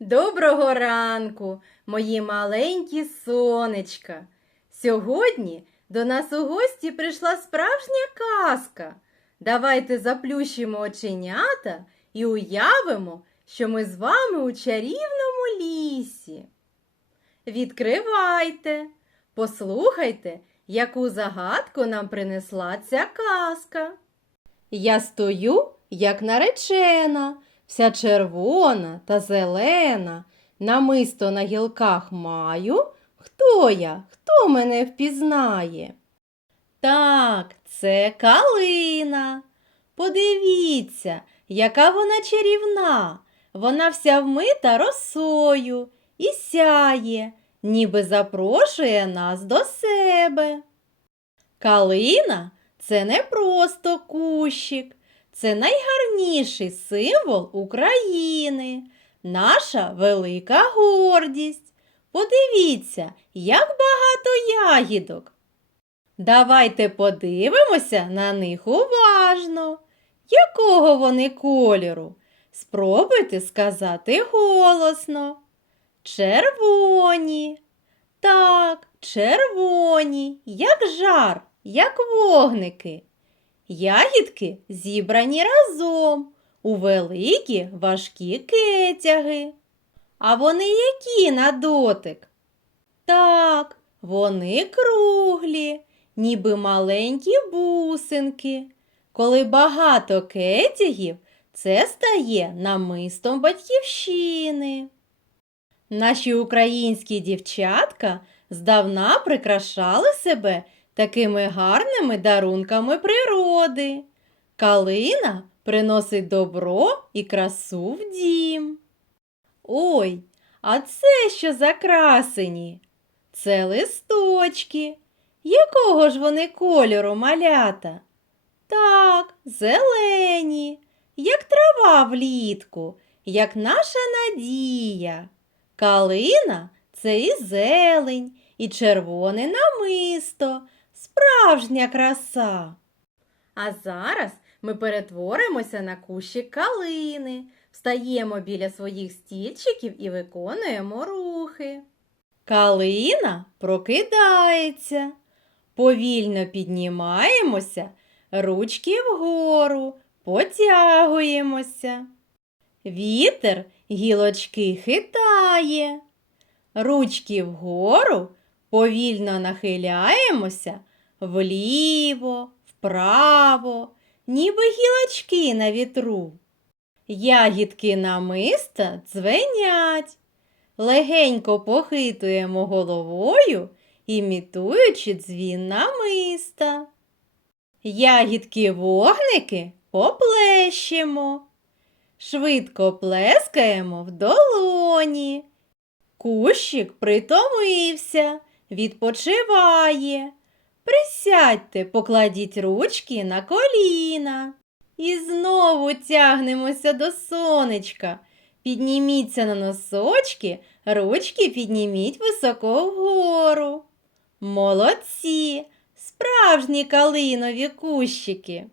Доброго ранку, мої маленькі сонечка. Сьогодні до нас у гості прийшла справжня казка. Давайте заплющимо оченята і уявимо, що ми з вами у чарівному лісі. Відкривайте, послухайте, яку загадку нам принесла ця казка. Я стою, як наречена, вся червона та зелена, намисто на гілках маю. Хто я? Хто мене впізнає? Так, це калина. Подивіться, яка вона чарівна. Вона вся вмита росою і сяє, ніби запрошує нас до себе. Калина це не просто кущик, це найгарніший символ України, наша велика гордість. Подивіться, як багато ягідок. Давайте подивимося на них уважно. Якого вони кольору? Спробуйте сказати голосно. Червоні. Так, червоні, як жар, як вогники. Ягідки зібрані разом у великі важкі кетяги. А вони які на дотик? Так, вони круглі, ніби маленькі бусинки. Коли багато кетягів, це стає намистом батьківщини. Наші українські дівчатка здавна прикрашали себе такими гарними дарунками природи. Калина приносить добро і красу в дім. Ой, а це що за красені? Це листочки. Якого ж вони кольору малята? Так, зелені, як трава влітку, як наша надія. Калина це і зелень, і червоне намисто, справжня краса. А зараз ми перетворимося на кущик калини, встаємо біля своїх стільчиків і виконуємо рухи. Калина прокидається. Повільно піднімаємося, ручки вгору, потягуємося. Вітер гілочки хитає. Ручки вгору повільно нахиляємося вліво, вправо, ніби гілочки на вітру. Ягідки намиста дзвенять. Легенько похитуємо головою, імітуючи дзвін намиста. Ягідки вогники поплещемо. Швидко плескаємо в долоні. Кущик притомився, відпочиває. Присядьте, покладіть ручки на коліна. І знову тягнемося до сонечка. Підніміться на носочки, ручки підніміть високо вгору. Молодці, справжні калинові кущики.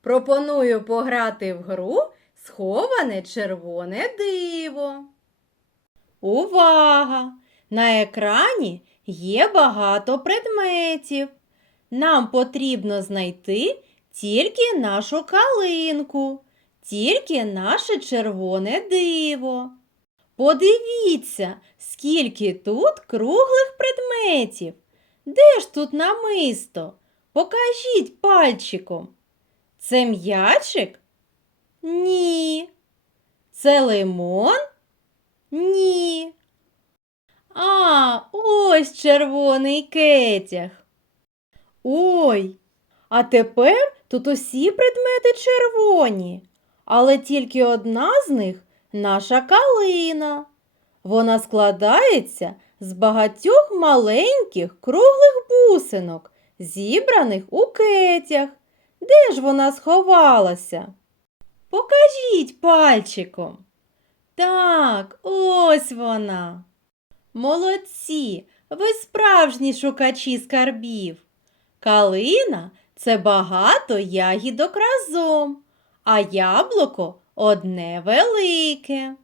Пропоную пограти в гру сховане червоне диво. Увага! На екрані є багато предметів. Нам потрібно знайти тільки нашу калинку, тільки наше червоне диво. Подивіться, скільки тут круглих предметів. Де ж тут намисто? Покажіть пальчиком. Це м'ячик? Ні. Це лимон? Ні. А, ось червоний кетяг. Ой, а тепер тут усі предмети червоні, але тільки одна з них наша калина. Вона складається з багатьох маленьких круглих бусинок, зібраних у кетях. Де ж вона сховалася? Покажіть пальчиком. Так, ось вона. Молодці, ви справжні шукачі скарбів. Калина це багато ягідок разом, а яблуко одне велике.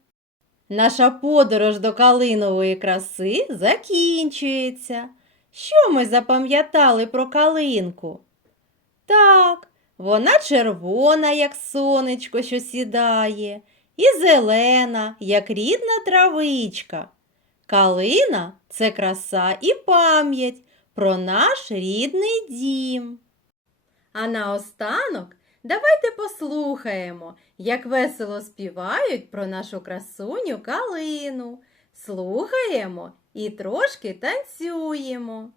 Наша подорож до калинової краси закінчується. Що ми запам'ятали про калинку? Так, вона червона, як сонечко, що сідає, і зелена, як рідна травичка. Калина це краса і пам'ять про наш рідний дім. А наостанок давайте послухаємо, як весело співають про нашу красуню калину. Слухаємо і трошки танцюємо.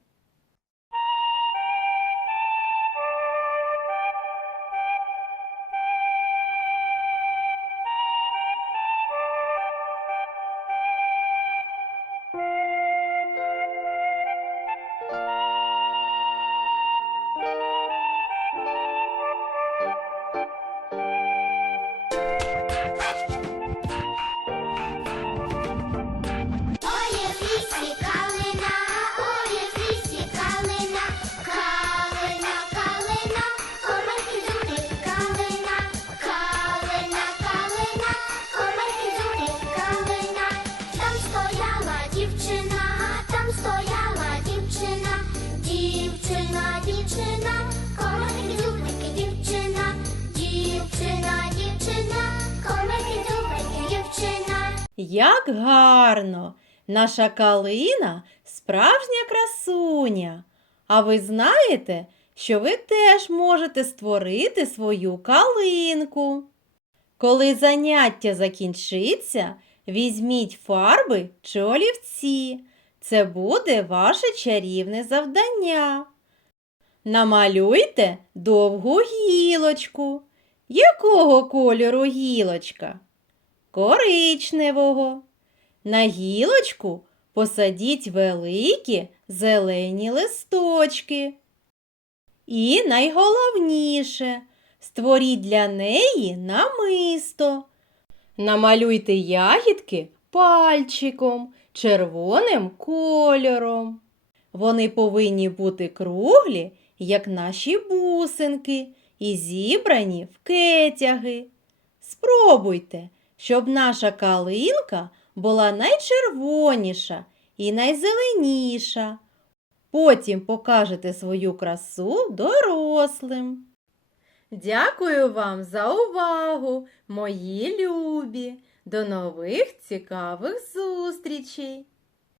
Як гарно! Наша калина справжня красуня. А ви знаєте, що ви теж можете створити свою калинку. Коли заняття закінчиться, візьміть фарби чи олівці. Це буде ваше чарівне завдання. Намалюйте довгу гілочку. Якого кольору гілочка? Коричневого. На гілочку посадіть великі зелені листочки. І найголовніше створіть для неї намисто. Намалюйте ягідки пальчиком, червоним кольором. Вони повинні бути круглі, як наші бусинки, і зібрані в кетяги. Спробуйте, щоб наша калинка була найчервоніша і найзеленіша. Потім покажете свою красу дорослим. Дякую вам за увагу, мої любі. До нових цікавих зустрічей!